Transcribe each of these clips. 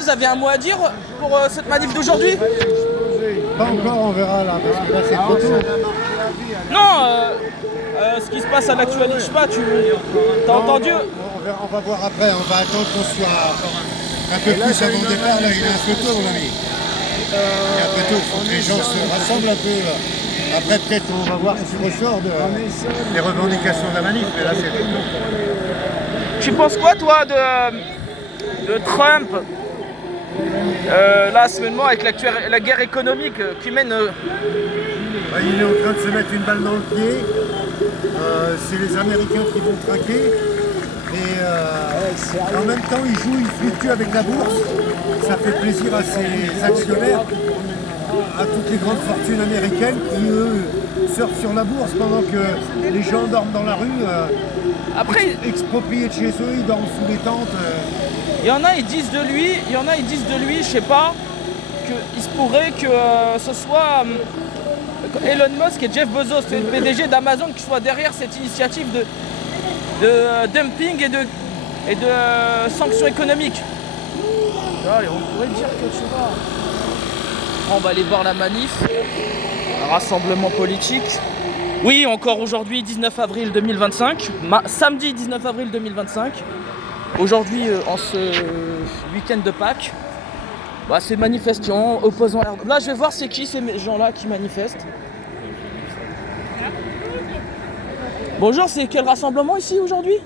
Vous avez un mot à dire pour cette manif d'aujourd'hui? Pas encore, on verra là, parce que là c'est trop tôt. Non, ce qui se passe à l'actualité, je sais pas, t'as entendu? On va voir après, on va attendre qu'on soit un peu plus avant le départ, là il est un peu tôt mon ami. Il est un peu tôt, il faut que les gens se rassemblent un peu. Après peut-être on va voir ce qui ressort des revendications de la manif, mais là c'est trop tôt. Tu penses quoi toi de Trump là, actuellement, avec la guerre économique qui mène... Il est en train de se mettre une balle dans le pied. C'est les Américains qui vont trinquer. Et en même temps, il joue, il fluctue avec la bourse. Ça fait plaisir à ses actionnaires, à toutes les grandes fortunes américaines qui, eux, surfent sur la bourse pendant que les gens dorment dans la rue. Après, expropriés de chez eux, ils dorment sous les tentes. Il y en a, ils disent de lui, je sais pas, qu'il se pourrait que ce soit Elon Musk et Jeff Bezos, le PDG d'Amazon, qui soient derrière cette initiative de dumping et de sanctions économiques. Allez, on pourrait dire que tu vois. On va aller voir la manif, un rassemblement politique. Oui, encore aujourd'hui, 19 avril 2025, samedi 19 avril 2025. Aujourd'hui, en ce week-end de Pâques, ces manifestants opposants à Erdogan. Là, je vais voir c'est qui ces gens-là qui manifestent. Bonjour, c'est quel rassemblement ici aujourd'hui?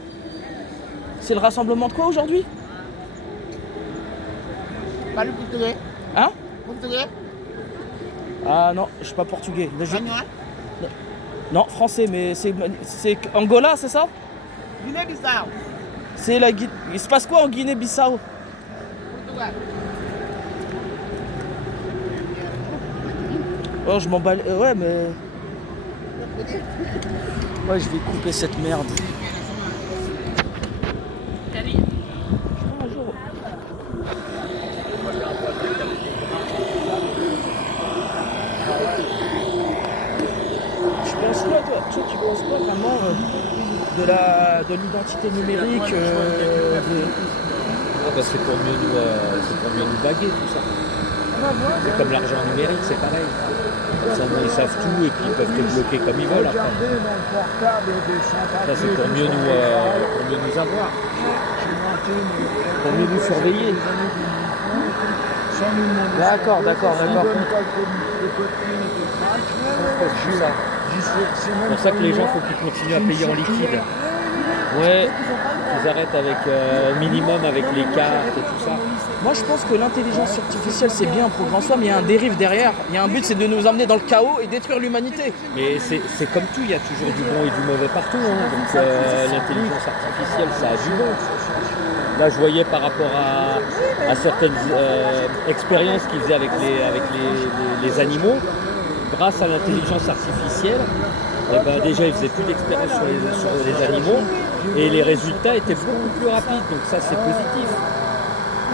C'est le rassemblement de quoi aujourd'hui? Parle portugais. Hein? Portugais. Ah non, je suis pas portugais. Non, français, mais c'est Angola, c'est ça? Guinée-Bissau. C'est la Guinée. Il se passe quoi en Guinée-Bissau? Portugal. Oh, je m'emballe. Ouais, mais. Ouais, je vais couper cette merde. Bonjour. Tu penses quoi, toi? Tu penses quoi vraiment de l'identité numérique C'est pour mieux nous baguer tout ça. C'est comme l'argent numérique, c'est pareil. Ils savent tout et puis ils peuvent te bloquer comme ils veulent après. Ça c'est pour mieux nous avoir. Pour mieux nous surveiller. D'accord. C'est pour ça que les gens, faut qu'ils continuent à payer en liquide. Ouais. Ils arrêtent avec minimum avec les cartes et tout ça. Moi je pense que l'intelligence artificielle c'est bien pour grand soi, mais il y a un dérive derrière. Il y a un but, c'est de nous emmener dans le chaos et détruire l'humanité. Mais c'est comme tout, il y a toujours du bon et du mauvais partout. Donc l'intelligence artificielle, ça a du bon. Là je voyais par rapport à certaines expériences qu'ils faisaient avec les animaux, grâce à l'intelligence artificielle, déjà ils faisaient plus d'expériences sur les animaux et les résultats étaient beaucoup plus rapides, donc ça c'est positif.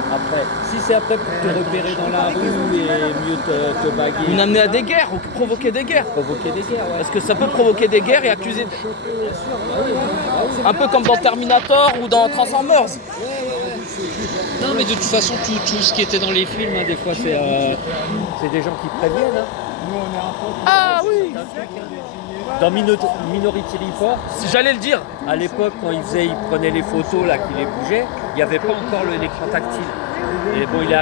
Après, si c'est après pour te repérer dans la rue et mieux te baguer. Nous amener à des guerres ou provoquer des guerres. Provoquer des guerres, ouais. Parce que ça peut provoquer des guerres et accuser. Un peu comme dans Terminator ou dans Transformers. Non mais de toute façon tout ce qui était dans les films, des fois c'est des gens qui préviennent. Ah oui. Dans Minority Report, J'allais le dire. à l'époque quand ils prenaient les photos là, qui les bougeaient, il n'y avait pas encore l'écran tactile. Et bon, il est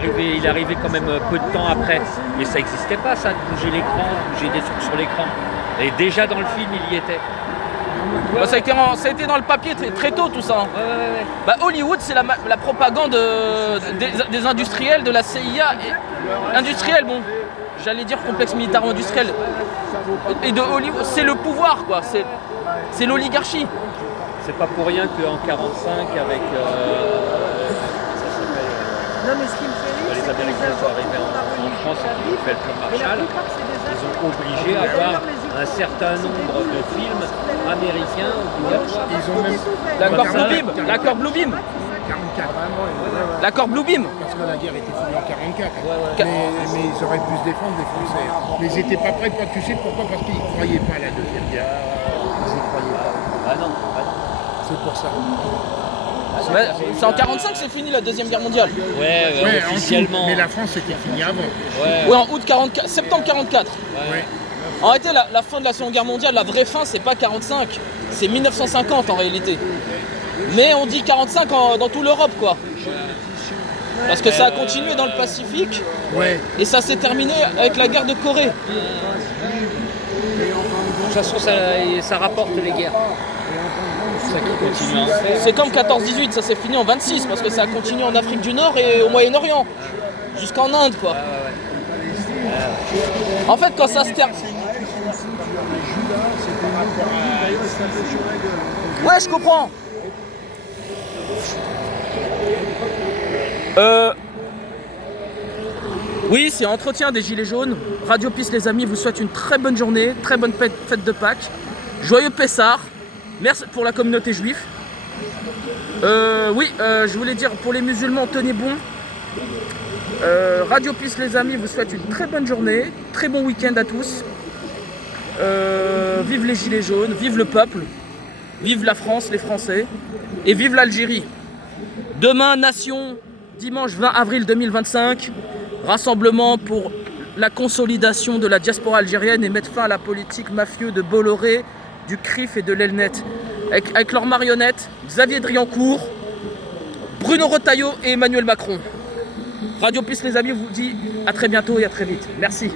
arrivé quand même peu de temps après. Mais ça n'existait pas ça, de bouger l'écran, bouger des trucs sur l'écran. Et déjà dans le film, il y était. Ça a été dans le papier très tôt tout ça. Ouais. Hollywood c'est la propagande des industriels, de la CIA. Industriel, bon, j'allais dire complexe militaro-industriel. Et de Hollywood, c'est le pouvoir quoi, c'est l'oligarchie. C'est pas pour rien qu'en 1945 avec Non, mais ce qui me fait rire, les Américains sont arrivés en France et qu'ils ont fait le plan Marshall, ils ont obligé à avoir un certain nombre de films américains obligatoires. Ils ont même L'accord Bluebeam. 44. L'accord Bluebeam. Parce que la guerre était finie en 44. Mais ils auraient pu se défendre, les Français. Mais ils n'étaient pas prêts. Tu sais pourquoi? Parce qu'ils ne croyaient pas à la deuxième guerre. Ils n'y croyaient pas. Ah non. C'est pour ça. Mais c'est en 45 que c'est fini la Deuxième Guerre mondiale. Ouais, Ouais, en officiellement. tout, mais la France était finie avant. Ouais. Ouais, en août 44, septembre 44. Ouais. En réalité, la fin de la Seconde Guerre mondiale, la vraie fin, c'est pas 45, c'est 1950 en réalité. Mais on dit 45 dans toute l'Europe, quoi. Parce que ça a continué dans le Pacifique Ouais. et ça s'est terminé avec la guerre de Corée. De toute façon, ça rapporte les guerres. C'est ça qui continue à en faire. C'est comme 14-18, ça s'est fini en 26 parce que ça a continué en Afrique du Nord et au Moyen-Orient. Jusqu'en Inde, quoi. En fait, quand ça se termine. Ouais, je comprends. Oui, c'est Entretien des Gilets jaunes. Radio Piste, les amis, vous souhaite une très bonne journée, très bonne fête de Pâques. Joyeux Pessard. Merci pour la communauté juive. Je voulais dire pour les musulmans, tenez bon. Radio Piste, les amis, vous souhaite une très bonne journée, très bon week-end à tous. Vive les Gilets jaunes, vive le peuple, vive la France, les Français, et vive l'Algérie. Demain, Nation, dimanche 20 avril 2025, rassemblement pour la consolidation de la diaspora algérienne et mettre fin à la politique mafieuse de Bolloré, du CRIF et de l'Elnet. Avec leurs marionnettes, Xavier Driancourt, Bruno Retailleau et Emmanuel Macron. Radio Piste, les amis, vous dit à très bientôt et à très vite. Merci.